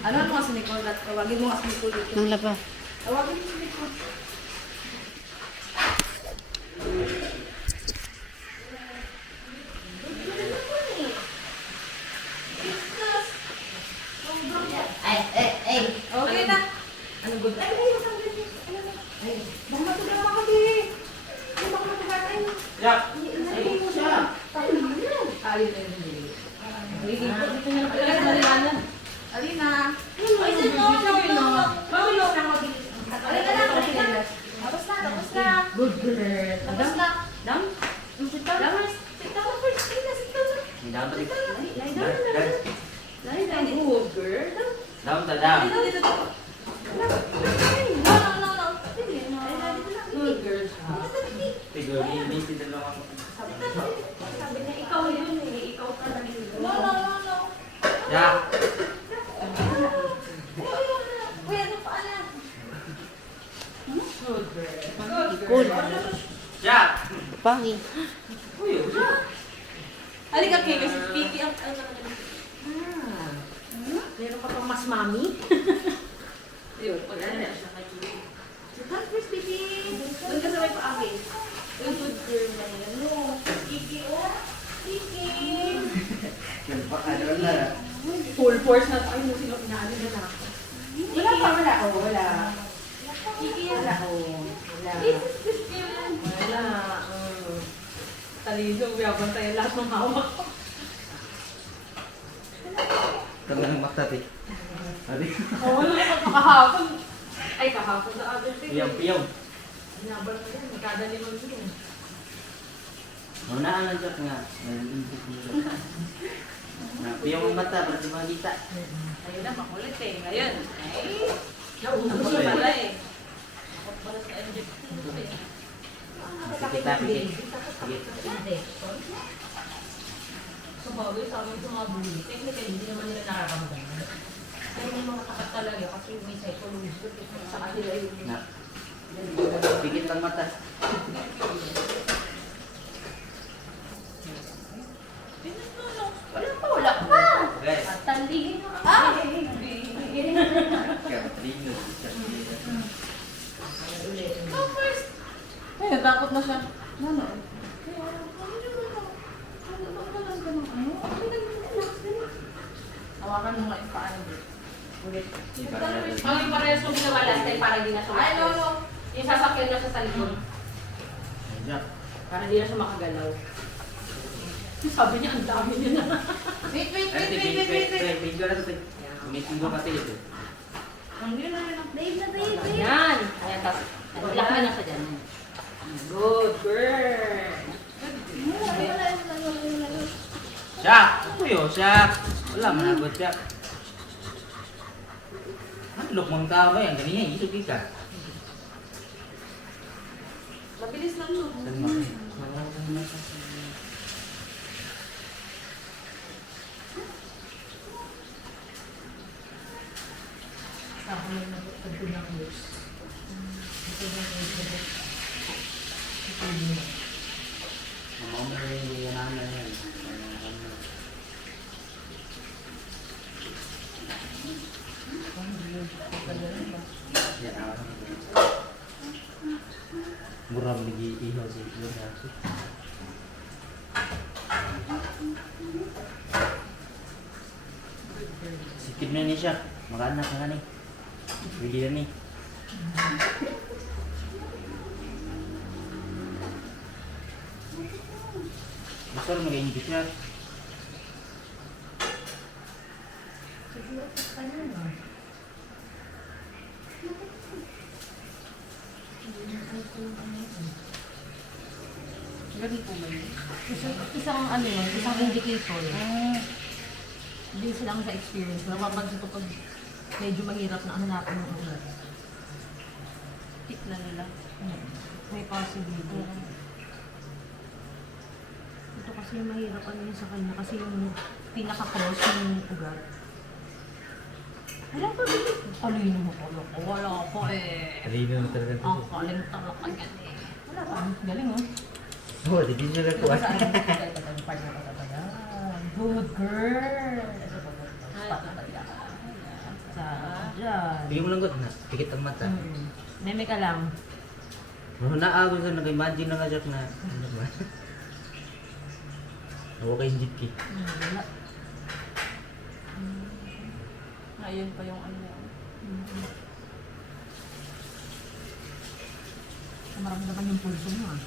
Ano nga si Nicole? Tawagin mo nga si Nicole dito. Nang laba. Tawagin mo si Nicole. Okay na. Ano good? Ay, baka matuga naman ka, di. Ay, baka matuga tayo. Yak! Ay, siya. Tayo na yun. Alin na yun. Dito na lang. Alina. Ay, sino? Tapos na. Good girl. Tapos na. Dam? Sit down. Sit down first. Sit down. Down to the... Lie down. Good girl. Down to down. Dito. No. Good girl. Tigil, hindi sila lang ako. Sabi niya, ikaw yun eh. Ikaw ka lang yun. No. Yak! Uy, ano pa na? Good girl. Cool. Yak! Pangi. Uy, Halika kayo, kasi Piki ang... Meron ka pang mas mami? Ayun, pag-ano siya kay Piki. Hi, Chris Piki. Doon ka sa may pa-akin. Yung good girl na yun. No, Piki, oh. Piki. ano na? Full force na tayo mo sila pinaanin na na. Wala. Kiki yan. Wala. Good girl. Wala. Talino, uyabang tayo lahat ng hawak ko. Kami ng matat eh. Adi? Wala ka kahapon. Ay, kahapon sa other day. Piyong. Inabal ko yan, magkadalimang yun. Muna ang joke nga. Piyong ang mata, para sa mga kita. Ayun na, makulit eh. Ngayon, ay, naubos siya pala eh. Ako pala sa NGP. Kita, pikit. So, bagay sa amin sa mga bully. Technically, hindi naman nila nakakamdaman. Pero may mga takat talaga kasi may psychological sa kanila yun. Na. Pikit ang mata. Wala pa. Guys. Tandingin mo. Kaya matrino. First. Ay, natakot na siya. Ano? Hawakan mo nga yung paano. Ulit. Ang yung parehas kong ginawa last time para di na siya Ay, no. Yung sasakyan na siya sa likod. Yak. Para di na siya makagalaw. Sabi niya, ang dami niya na. Wait. Video na ito. Meeting ko kasi ito. Ang yun na yun. Dave. Ayan. Ayan, tapos, lakman na siya dyan. Good girl. Siyak! Ano yun? Siyak! Wala, managot siyak. Ano lukmang tao ba yan? Ganyan, isog ka. Mabilis lang yun. Saan mo? Ako lang nagpagpagpag ng news. Mama mo rin yung naman yan. Yan ako. Murang nag-iihaw sa iyo natin. Sikip na ni siya. Makanak na ni. Pwede na ni. Basta rin mag-ingit siya. Ganito ba yun? Isang ano yun, isang indicator. Based lang sa experience. Napapansin ko pag medyo mahirap na ano natin yung ulat. Tip na nila. May possibility. Ito kasi yung mahirap ano yun sa kanya kasi yung pinaka-cross yung ugat. Alam ko, talino mo pala ko. Wala ko eh. Talino na talaga ito. Ang kaling talaga yan eh. Wala pa. Galing oh. Oo, di din siya Diba nagkuha. sa akin, ito, part na ito. Good girl. Sa dyan. Bigyan mo lang good na. Pikit ang mata. Meme ka lang. Naabot ka, nag-imagine na nga Jack na. Ano ba? Ako kay Jiki. Wala. Ayun pa yung ano yan. Maramdaman yung pulso mo ah.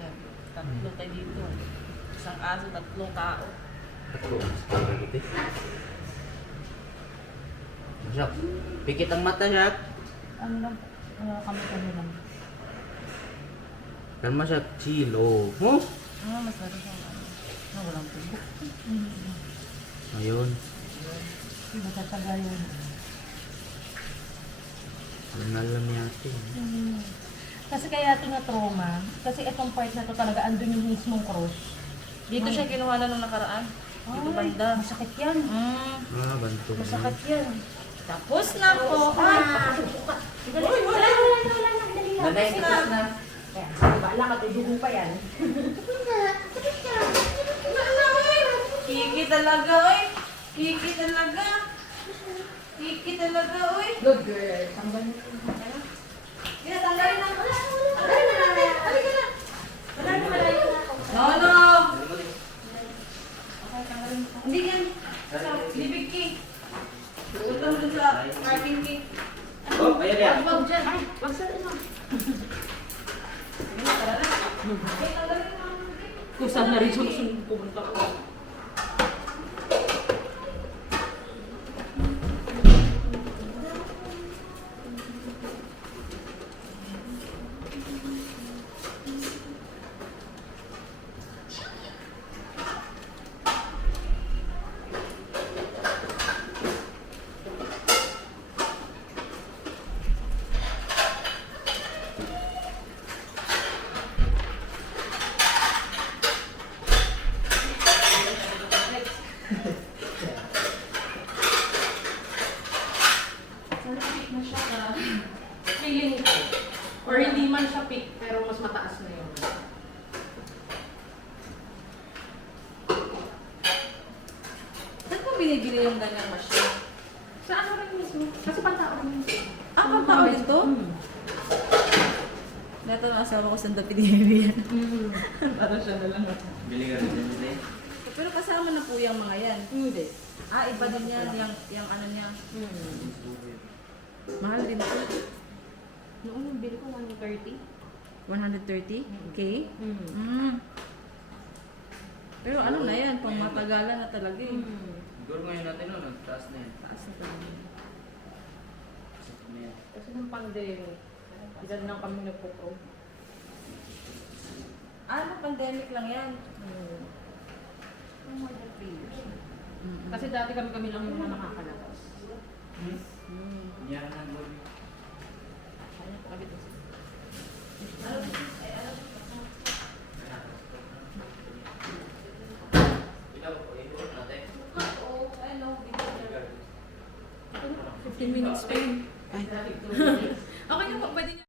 Yan. Tatlo tayo dito. Isang aso, tatlong tao. Ako, pagkaguti. Jack, pikit ang mata, Jack. Ano lang? Kami lang. Kalma siya, chill, oh. Huh? Ah, mas lalo siyang ano. Na walang tubok. Ayun. Matataga yun. Alam na alam niya ate. Kasi kaya ito na trauma. Kasi itong part na to talaga, andun yung mismong cross. Dito siya kinuha na nung nakaraan. Dito banda. Masakit yan. Banto. Masakit yan. Tapos na po. Wala. Nanay, tapos na. Kaya, baala ka, dugo pa yan. Kiki talaga, oy. Kiki talaga. Kiki talaga, oy. Good girl. Tanggal mo. Kaya tanggalin na. Tanggalin na natin. Halika na. Malayo na ako. No. Hindi yan. Bibig ki. Punta mo dun sa parking ki. Oh, ayan yan. Wag dyan. Ay, wag sa ano. Sige na, tara na. Ay, tanggalin na. Kung saan na rin susunod pumunta ko. Sana pick na siya ka. Feeling ko. Or hindi man siya peak, pero mas mataas na yun. Saan mo binibili yung ganyang machine? Sa ano rin mismo? Kasi pantao rin mismo. Ah, pang dito? Neto na asawa ko saan daw pinili yan. Para siya na lang. Bili ka rin din. Pero kasama na po yung mga yan. Hindi. Ah, iba din yan. Yung ano niya. Mahal din po. Noon yung bill ko 130. 130? K? Pero ano na yan, pang matagalan na talaga eh. Siguro ngayon natin no, taas na yan. Taas na talaga. Kasi nung pandemic, ilan lang kami nagpo-pro. Ah, no, pandemic lang yan. More than 3 years. Kasi dati kami lang yung mga nakakalabas. Yan ang good. Ano, kabit mo. Ikaw, i-vote natin. Oo, ano, 15 minutes pa yun. Okay na po, pwede niyo.